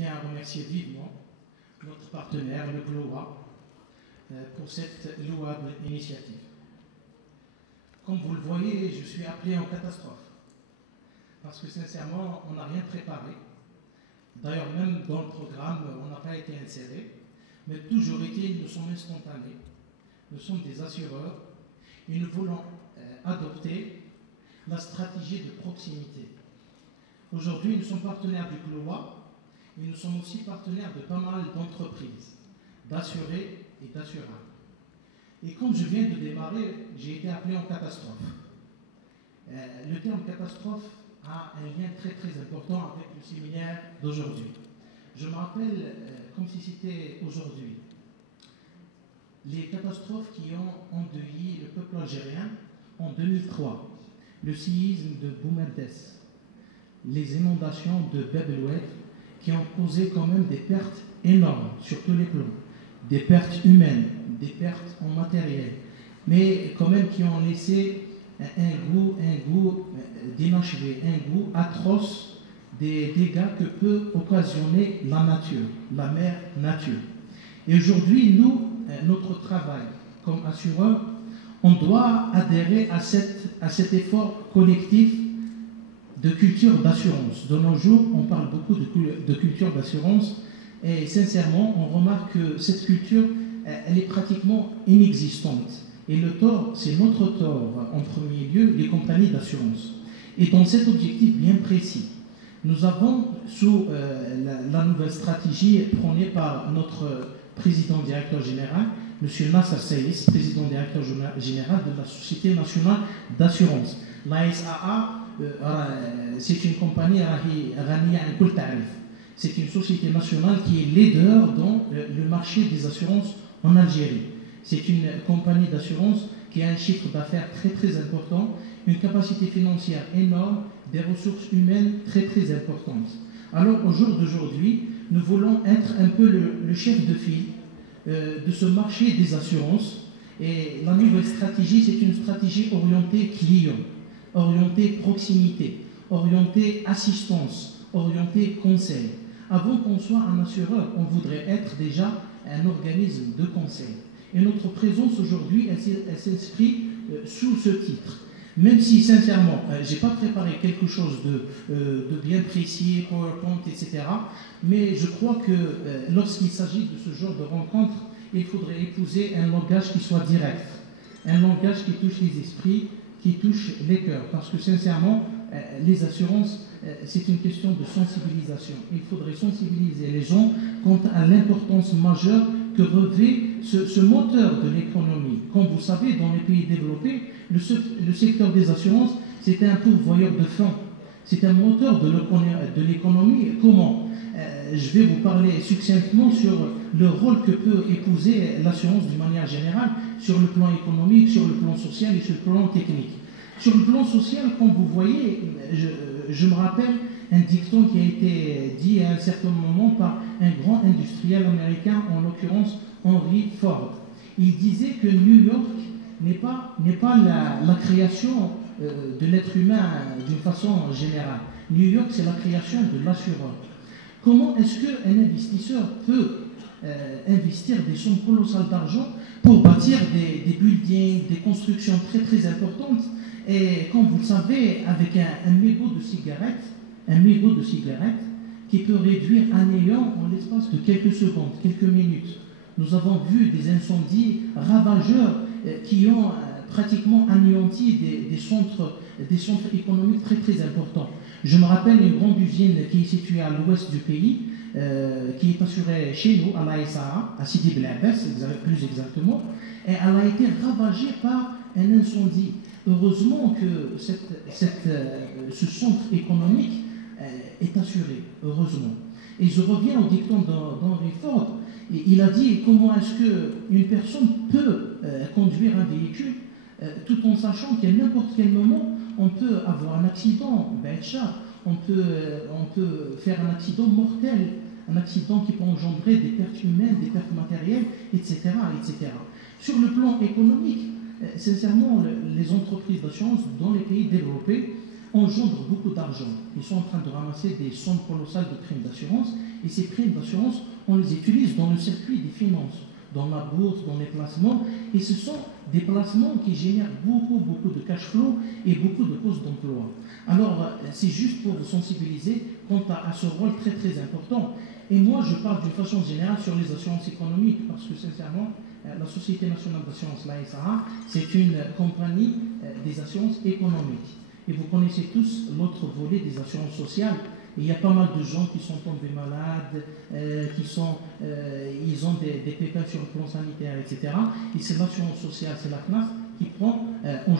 tiens à remercier vivement notre partenaire, le GLOA, pour cette louable initiative. Comme vous le voyez, je suis appelé en catastrophe, parce que sincèrement, on n'a rien préparé. D'ailleurs, même dans le programme, on n'a pas été inséré, mais toujours est-il, nous sommes spontanés, nous sommes des assureurs, et nous voulons adopter la stratégie de proximité. Aujourd'hui, nous sommes partenaires du GLOA, mais nous sommes aussi partenaires de pas mal d'entreprises, d'assurés et d'assureurs. Et comme je viens de démarrer, j'ai été appelé en catastrophe. Le terme catastrophe a un lien très très important avec le séminaire d'aujourd'hui. Je me rappelle comme si c'était aujourd'hui. Les catastrophes qui ont endeuillé le peuple algérien en 2003, le séisme de Boumerdes, les inondations de Bab el-Oued, qui ont causé quand même des pertes énormes sur tous les plans, des pertes humaines, des pertes en matériel, mais quand même qui ont laissé un goût d'inachevé, un goût atroce des dégâts que peut occasionner la nature, la mère nature. Et aujourd'hui, nous, notre travail comme assureur, on doit adhérer à cet effort collectif de culture d'assurance. De nos jours, on parle beaucoup de culture d'assurance et sincèrement, on remarque que cette culture, elle est pratiquement inexistante. Et le tort, c'est notre tort, en premier lieu, les compagnies d'assurance. Et dans cet objectif bien précis, nous avons, sous la nouvelle stratégie prônée par notre président-directeur général, M. Nasser Saïs, président-directeur général de la Société nationale d'assurance. La SAA, c'est une compagnie, c'est une société nationale qui est leader dans le marché des assurances en Algérie. C'est une compagnie d'assurance qui a un chiffre d'affaires très très important, une capacité financière énorme, des ressources humaines très très importantes. Alors au jour d'aujourd'hui, nous voulons être un peu le chef de file de ce marché des assurances. Et la nouvelle stratégie, c'est une stratégie orientée client, orientée proximité, orientée assistance, orientée conseil. Avant qu'on soit un assureur, on voudrait être déjà un organisme de conseil. Et notre présence aujourd'hui, elle s'inscrit sous ce titre. Même si, sincèrement, je n'ai pas préparé quelque chose de bien précis, PowerPoint, etc. Mais je crois que lorsqu'il s'agit de ce genre de rencontre, il faudrait épouser un langage qui soit direct, un langage qui touche les esprits, qui touche les cœurs. Parce que, sincèrement, les assurances, c'est une question de sensibilisation. Il faudrait sensibiliser les gens quant à l'importance majeure que revêt ce moteur de l'économie. Comme vous savez, dans les pays développés, le secteur des assurances, c'est un pourvoyeur de fonds. C'est un moteur de l'économie. Comment je vais vous parler succinctement sur le rôle que peut épouser l'assurance d'une manière générale sur le plan économique, sur le plan social et sur le plan technique. Sur le plan social, comme vous voyez, je me rappelle un dicton qui a été dit à un certain moment par un grand industriel américain, en l'occurrence Henry Ford. Il disait que New York n'est pas la création de l'être humain d'une façon générale. New York, c'est la création de l'assureur. Comment est-ce qu'un investisseur peut investir des sommes colossales d'argent pour bâtir des buildings, des constructions très très importantes? Et comme vous le savez, avec un mégot de cigarette qui peut réduire à néant en l'espace de quelques secondes, quelques minutes. Nous avons vu des incendies ravageurs qui ont pratiquement anéanti des centres économiques très très importants. Je me rappelle une grande usine qui est située à l'ouest du pays, qui est assurée chez nous, à la SAA, à Sidi Bel Abbès, plus exactement, et elle a été ravagée par un incendie. Heureusement que ce centre économique est assuré, heureusement. Et je reviens au dicton d'Henry Ford. Il a dit comment est-ce qu'une personne peut conduire un véhicule tout en sachant qu'à n'importe quel moment, on peut avoir un accident, on peut faire un accident mortel, un accident qui peut engendrer des pertes humaines, des pertes matérielles, etc., etc. Sur le plan économique, sincèrement, les entreprises d'assurance dans les pays développés engendrent beaucoup d'argent. Ils sont en train de ramasser des sommes colossales de primes d'assurance Et ces primes d'assurance, on les utilise dans le circuit des finances, dans la bourse, dans les placements. Et ce sont des placements qui génèrent beaucoup de cash flow et beaucoup de postes d'emploi. Alors, c'est juste pour vous sensibiliser quant à ce rôle très important. Et moi, je parle d'une façon générale sur les assurances économiques, parce que sincèrement, la Société nationale d'assurance, la SAA, c'est une compagnie des assurances économiques. Et vous connaissez tous l'autre volet des assurances sociales. Et il y a pas mal de gens qui sont tombés malades, ils ont des pépins sur le plan sanitaire, etc. Et c'est l'assurance sociale, c'est la CNAS qui prend en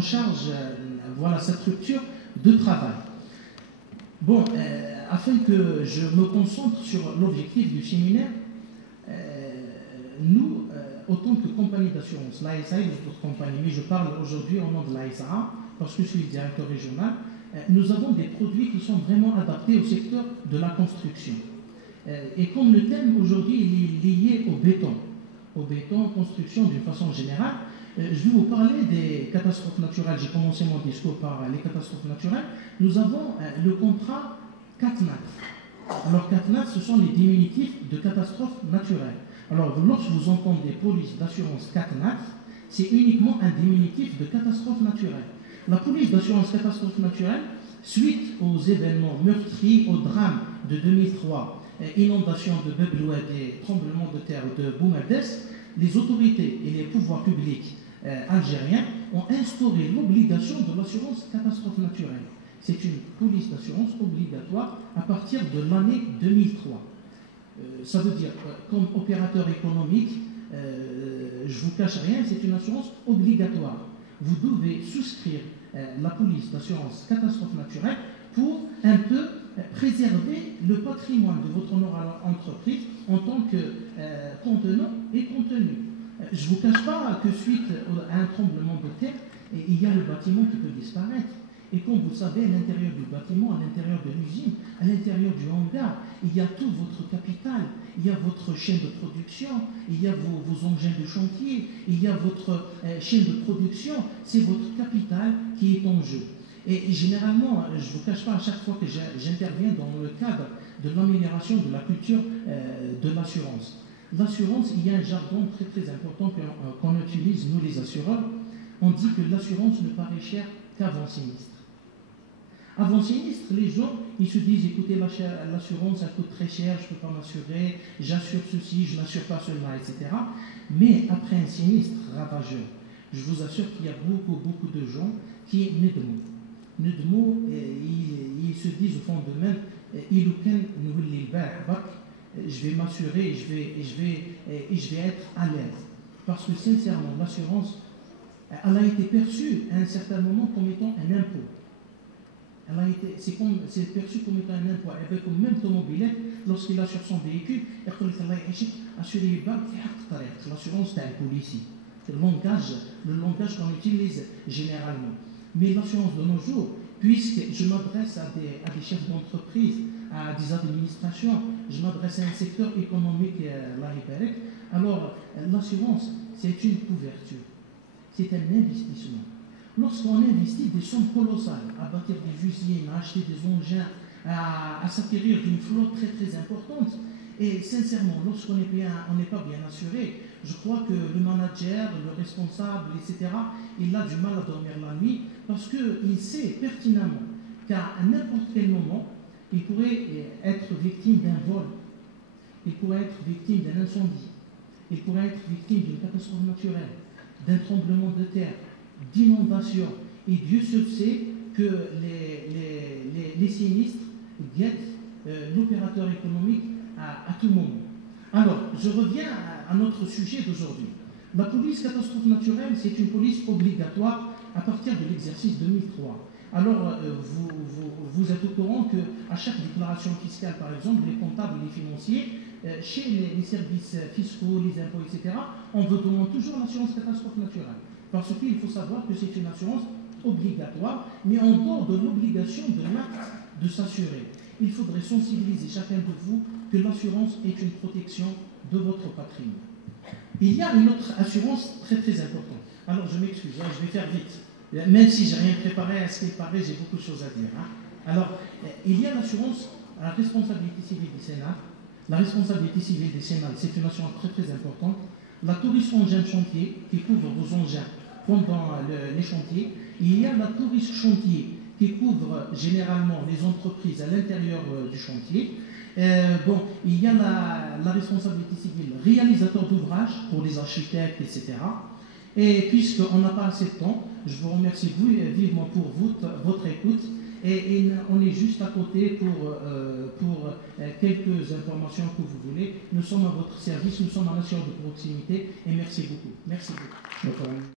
charge voilà, cette structure de travail. Bon, afin que je me concentre sur l'objectif du séminaire, nous, autant que compagnie d'assurance, l'ASA est notre compagnie, mais je parle aujourd'hui au nom de l'ASA, parce que je suis directeur régional, nous avons des produits qui sont vraiment adaptés au secteur de la construction. Et comme le thème aujourd'hui est lié au béton, construction d'une façon générale, je vais vous parler des catastrophes naturelles. J'ai commencé mon discours par les catastrophes naturelles. Nous avons le contrat CatNat. Alors CatNat, ce sont les diminutifs de catastrophes naturelles. Alors lorsque vous entendez police d'assurance CatNat, c'est uniquement un diminutif de catastrophe naturelle. La police d'assurance catastrophe naturelle, suite aux événements meurtriers, au drame de 2003, inondation de Bab el Oued et tremblement de terre de Boumerdès, les autorités et les pouvoirs publics algériens ont instauré l'obligation de l'assurance catastrophe naturelle. C'est une police d'assurance obligatoire à partir de l'année 2003. Ça veut dire, comme opérateur économique, je ne vous cache rien, c'est une assurance obligatoire. Vous devez souscrire la police d'assurance catastrophe naturelle pour un peu préserver le patrimoine de votre entreprise en tant que contenant et contenu. Je ne vous cache pas que suite à un tremblement de terre, il y a le bâtiment qui peut disparaître. Et comme vous savez, à l'intérieur du bâtiment, à l'intérieur de l'usine, à l'intérieur du hangar, il y a tout votre capital, il y a votre chaîne de production, il y a vos engins de chantier, il y a votre chaîne de production, c'est votre capital qui est en jeu. Et généralement, je ne vous cache pas, à chaque fois que j'interviens dans le cadre de l'amélioration de la culture de l'assurance. L'assurance, il y a un jargon très important qu'on utilise, nous les assureurs. On dit que l'assurance ne paraît chère qu'avant sinistre. Avant sinistre, les gens, ils se disent, écoutez, l'assurance, ça coûte très cher, je ne peux pas m'assurer, j'assure ceci, je n'assure pas cela, etc. Mais après un sinistre ravageur, je vous assure qu'il y a beaucoup de gens qui Nedmo, ils se disent au fond d'eux-mêmes, je vais m'assurer et je vais être à l'aise. Parce que sincèrement, l'assurance, elle a été perçue à un certain moment comme étant un impôt. C'est perçu comme étant un impôt. Avec le même automobilette, lorsqu'il a sur son véhicule, il dit assurez l'assurance, c'est un policier. C'est le langage qu'on utilise généralement. Mais l'assurance de nos jours, puisque je m'adresse à des chefs d'entreprise, à des administrations, je m'adresse à un secteur économique, alors l'assurance, c'est une couverture, c'est un investissement. Lorsqu'on investit des sommes colossales à bâtir des usines, à acheter des engins, à s'acquérir d'une flotte très importante, et sincèrement, lorsqu'on n'est pas bien assuré, je crois que le manager, le responsable, etc., il a du mal à dormir la nuit parce qu'il sait pertinemment qu'à n'importe quel moment, il pourrait être victime d'un vol, il pourrait être victime d'un incendie, il pourrait être victime d'une catastrophe naturelle, d'un tremblement de terre, d'inondation. Et Dieu se sait que les sinistres guettent l'opérateur économique à tout moment. Alors, je reviens à notre sujet d'aujourd'hui. La police catastrophe naturelle, c'est une police obligatoire à partir de l'exercice 2003. Alors, vous êtes au courant qu'à chaque déclaration fiscale, par exemple, les comptables, les financiers, chez les services fiscaux, les impôts, etc., on vous demande toujours l'assurance catastrophe naturelle. Parce qu'il faut savoir que c'est une assurance obligatoire, mais en dehors de l'obligation de l'acte de s'assurer. Il faudrait sensibiliser chacun de vous que l'assurance est une protection de votre patrimoine. Il y a une autre assurance très importante. Alors je m'excuse, je vais faire vite. Même si je n'ai rien préparé, à ce qu'il paraît, j'ai beaucoup de choses à dire. Alors, il y a l'assurance la responsabilité civile du Sénat. La responsabilité civile du Sénat, c'est une notion très très importante. La touriste engin chantier qui couvre vos engins pendant les chantiers. Il y a la touriste chantier qui couvre généralement les entreprises à l'intérieur du chantier. Il y a la responsabilité civile, réalisateur d'ouvrages pour les architectes, etc. Et puisqu'on n'a pas assez de temps, je vous remercie vivement pour votre écoute. Et on est juste à côté pour quelques informations que vous voulez. Nous sommes à votre service, nous sommes un assureur de proximité et merci beaucoup. Merci beaucoup.